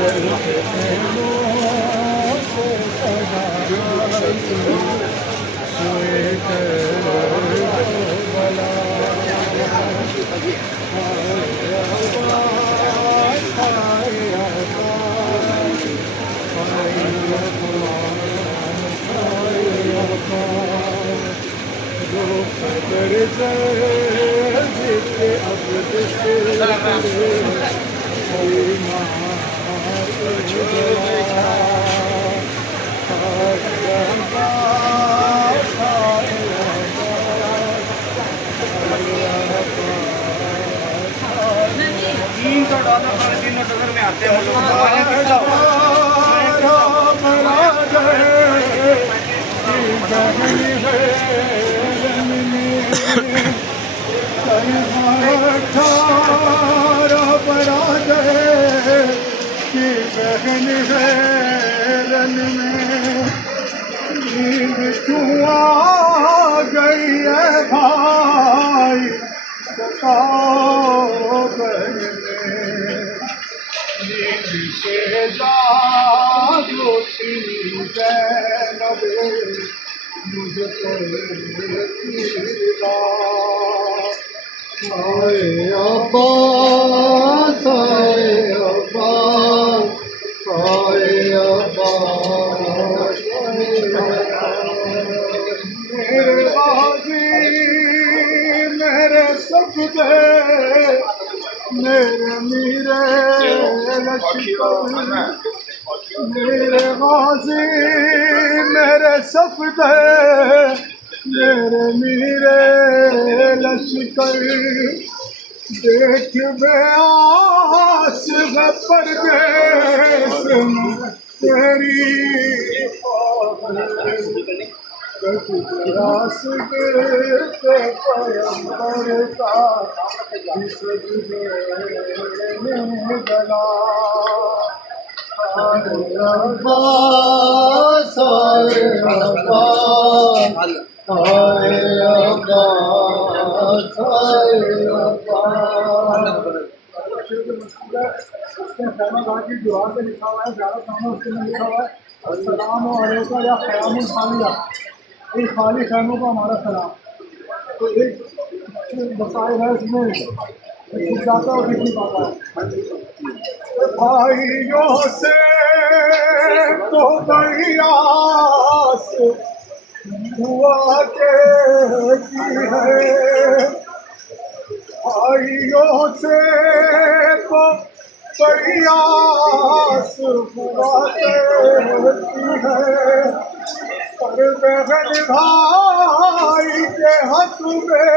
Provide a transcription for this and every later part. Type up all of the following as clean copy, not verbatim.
$300 $300 में आते हैं बहन है रन में नींद क्यों आ गई है भाई बताओ बहन में नींद से जागो ज़ैनब मुझको आए अब्बास आए अब्बास आए अब्बास मेरे बाजी मेरे सपने मेरे मीरे लश्कर मेरे बाजी मेरे सपने मेरे मीरे लश्कर देख बे आस परदेस तेरी आस देते पैगंबर का इस गला अब्बास आए अब्बास आए अब्बास आए उसके खाना की दीवार पे लिखा हुआ है ज़्यादा खाना उसके में लिखा हुआ है अस्सलाम वालेकुम या क़यामुल खालिया इन खाली खैमों का हमारा सलाम। तो एक मसाइल है इसमें जाता और दिख नहीं पाता है भाइयों से तो बड़ी आस दुआ के की है भाइयों से तो बड़ी आस दुआ के की है पर बहन भाई के हक में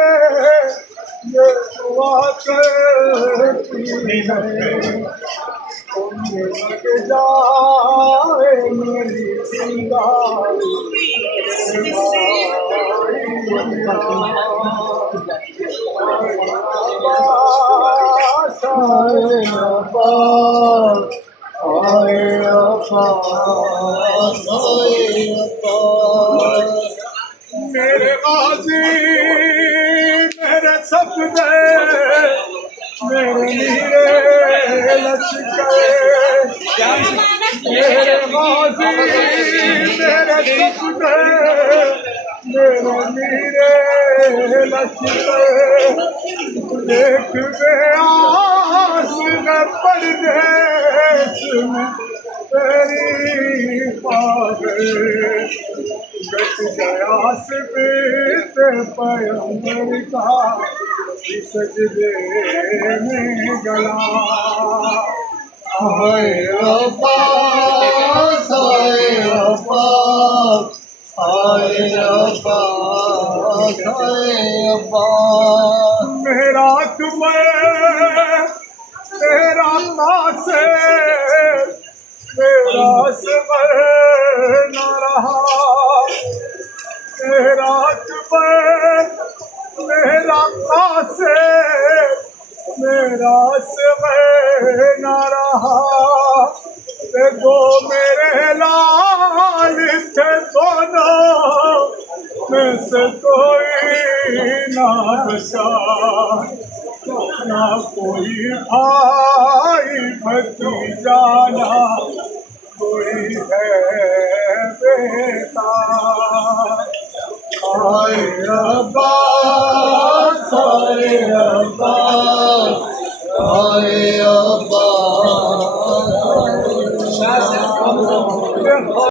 ये दुआ करती है लग जाए मेरी जिंदगी मेरे गाजी मेरे सपने मेरे नीरे लश्कर मेरे गाजी मेरे सपने मेरे नीरे लश्कर देख बे आस परदेस में तेरी पागल गट गया सिबत पैगंबर का सजदे में गला हाय अब्बास हाय अब्बास हाय अब्बास हाय अब्बास मेरा तुम्हें तेरा कासे मेरा सबर न रहा तेरा तुम्हें मेरा कासे मेरा सबर न रहा ते दो मेरे लाल थे दोनों में से कोई ना बचा ना कोई भाई कोई भतीजा ना कोई है बेटा। आए रब्बा